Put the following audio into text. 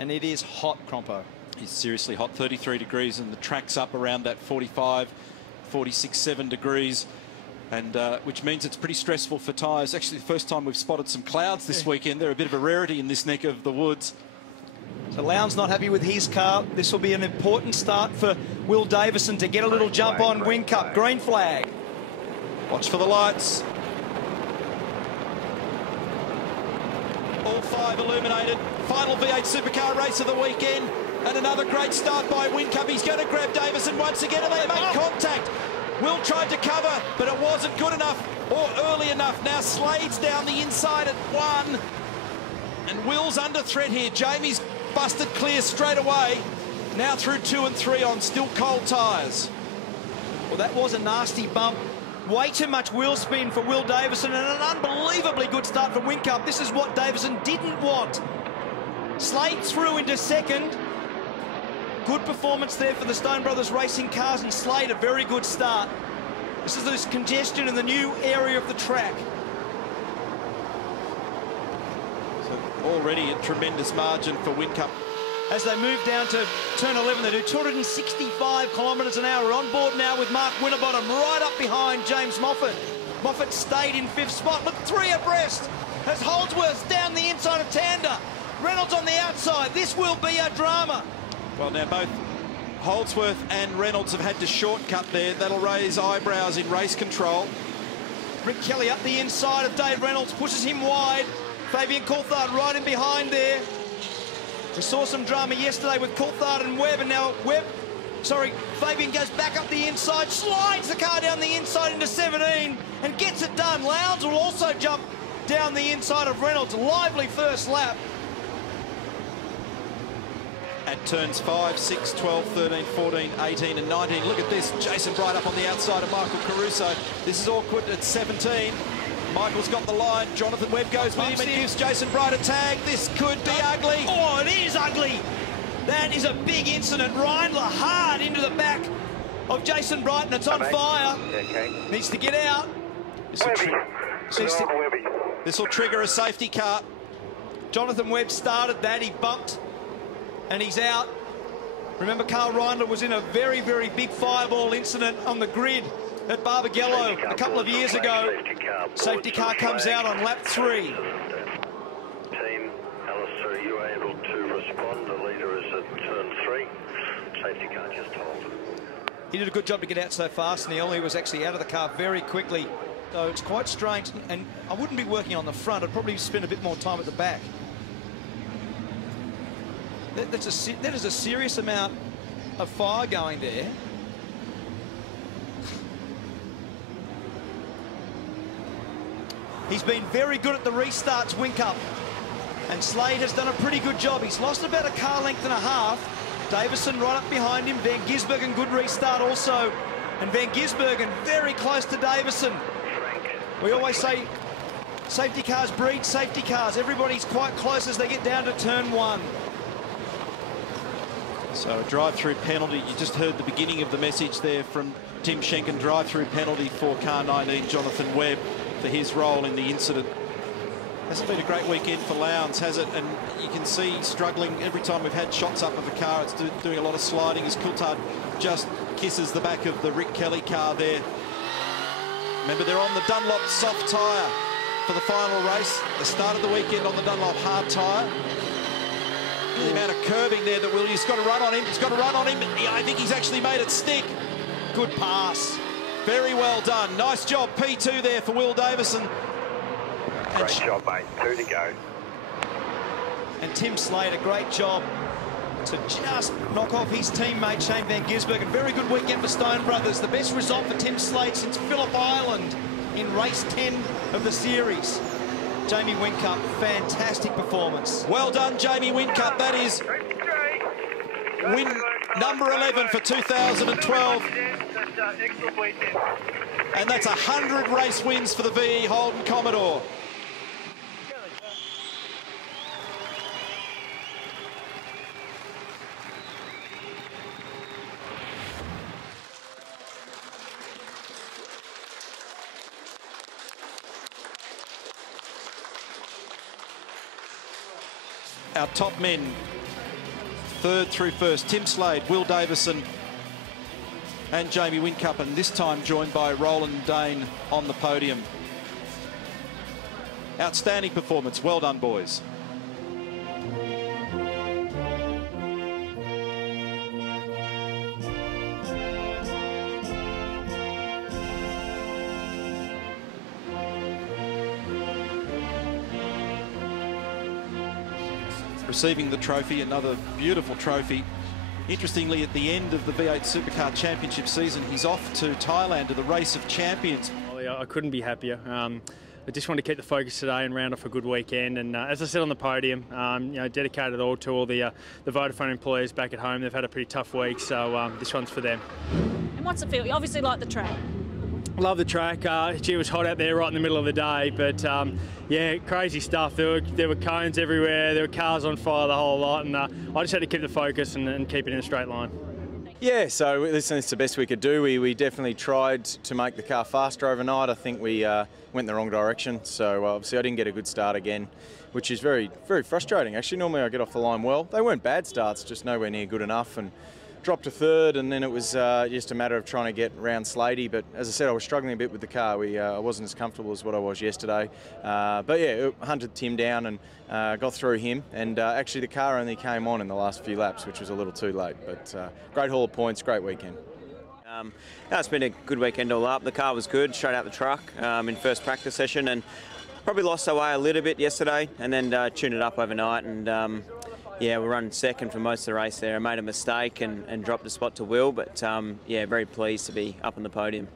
And it is hot, Crompo. It's seriously hot, 33 degrees, and the track's up around that 45, 46, 7 degrees, and which means it's pretty stressful for tyres. Actually, the first time we've spotted some clouds this weekend. They're a bit of a rarity in this neck of the woods. So Lowndes not happy with his car. This will be an important start for Will Davison to get a little jump on Whincup. Green flag. Watch for the lights. All 5 illuminated. Final V8 supercar race of the weekend. And another great start by Whincup. He's going to grab Davison once again, and they make contact. Will tried to cover, but it wasn't good enough or early enough. Now Slade's down the inside at 1. And Will's under threat here. Jamie's busted clear straight away. Now through 2 and 3 on still cold tyres. Well, that was a nasty bump. Way too much wheel spin for Will Davison, and an unbelievably good start for Whincup. This is what Davison didn't want. Slade through into second. Good performance there for the Stone Brothers racing cars, and Slade a very good start. This is this congestion in the new area of the track. So already a tremendous margin for Whincup. As they move down to turn 11, they do 265 kilometres an hour. On board now with Mark Winterbottom right up behind James Moffat. Moffat stayed in 5th spot. Look, 3 abreast as Holdsworth's down the inside of Tander. Reynolds on the outside. This will be a drama. Well, now both Holdsworth and Reynolds have had to shortcut there. That'll raise eyebrows in race control. Rick Kelly up the inside of Dave Reynolds, pushes him wide. Fabian Coulthard right in behind there. We saw some drama yesterday with Coulthard and Webb, and now Fabian goes back up the inside, slides the car down the inside into 17 and gets it done. Lowndes will also jump down the inside of Reynolds. Lively first lap. At turns 5, 6, 12, 13, 14, 18 and 19. Look at this. Jason Bright up on the outside of Michael Caruso. This is awkward at 17. Michael's got the line. Jonathan Webb goes with him and gives Jason Bright a tag. This could be ugly. Oh, it is ugly. That is a big incident. Reindler hard into the back of Jason Bright, and it's on fire. Okay. Needs to get out. This will trigger a safety car. Jonathan Webb started that. He bumped and he's out. Remember, Carl Reindler was in a very, very big fireball incident on the grid at Barbagallo a couple of years ago. Safety car comes out on lap 3. Team Alistair, are you able to respond? The leader is at turn 3. Safety car just hold. He did a good job to get out so fast, Neil. He was actually out of the car very quickly. So it's quite strange, and I wouldn't be working on the front. I'd probably spend a bit more time at the back. That is a serious amount of fire going there. He's been very good at the restarts, Whincup. And Slade has done a pretty good job. He's lost about a car length and a half. Davison right up behind him. Van Gisbergen, good restart also. And Van Gisbergen very close to Davison. We always say safety cars breed safety cars. Everybody's quite close as they get down to turn 1. So a drive-through penalty. You just heard the beginning of the message there from Tim Schenken. Drive-through penalty for car 19, Jonathan Webb, for his role in the incident. Hasn't been a great weekend for Lowndes, has it? And you can see struggling every time we've had shots up of a car. It's doing a lot of sliding as Coulthard just kisses the back of the Rick Kelly car there. Remember, they're on the Dunlop soft tyre for the final race. They started the weekend on the Dunlop hard tyre. The amount of curbing there that Willie's got to run on him. He's got to run on him. I think he's actually made it stick. Good pass. Very well done. Nice job, P2 there for Will Davison. Great job, mate. 2 to go. And Tim Slade, a great job to just knock off his teammate Shane Van Gisbergen. Very good weekend for Stone Brothers. The best result for Tim Slade since Phillip Island in race 10 of the series. Jamie Whincup, fantastic performance. Well done, Jamie Whincup. That is win number 11 for 2012. And that's 100 race wins for the VE Holden Commodore. Our top men third through first. Tim Slade, Will Davison and Jamie Whincup, and this time joined by Roland Dane on the podium. Outstanding performance. Well done, boys. Receiving the trophy, another beautiful trophy. Interestingly, at the end of the V8 Supercar Championship season, he's off to Thailand to the Race of Champions. I couldn't be happier. I just want to keep the focus today and round off a good weekend. And as I said on the podium, you know, dedicated all to all the Vodafone employees back at home. They've had a pretty tough week, so this one's for them. And what's it feel? You obviously like the track. Love the track. Gee, it was hot out there right in the middle of the day, but yeah, crazy stuff. There were cones everywhere, there were cars on fire, the whole lot, and I just had to keep the focus and keep it in a straight line. Yeah, so listen, it's the best we could do. We definitely tried to make the car faster overnight. I think we went in the wrong direction, so obviously I didn't get a good start again, which is very, very frustrating. Actually, normally I get off the line well. They weren't bad starts, just nowhere near good enough, and dropped to third, and then it was just a matter of trying to get round Slady. But as I said, I was struggling a bit with the car. I wasn't as comfortable as what I was yesterday. But yeah, hunted Tim down and got through him. And actually the car only came on in the last few laps, which was a little too late. But great haul of points, great weekend. It's been a good weekend all up. The car was good, straight out the truck in first practice session, and probably lost our way a little bit yesterday, and then tuned it up overnight. And yeah, we run second for most of the race there. I made a mistake and dropped a spot to Will, but yeah, very pleased to be up on the podium.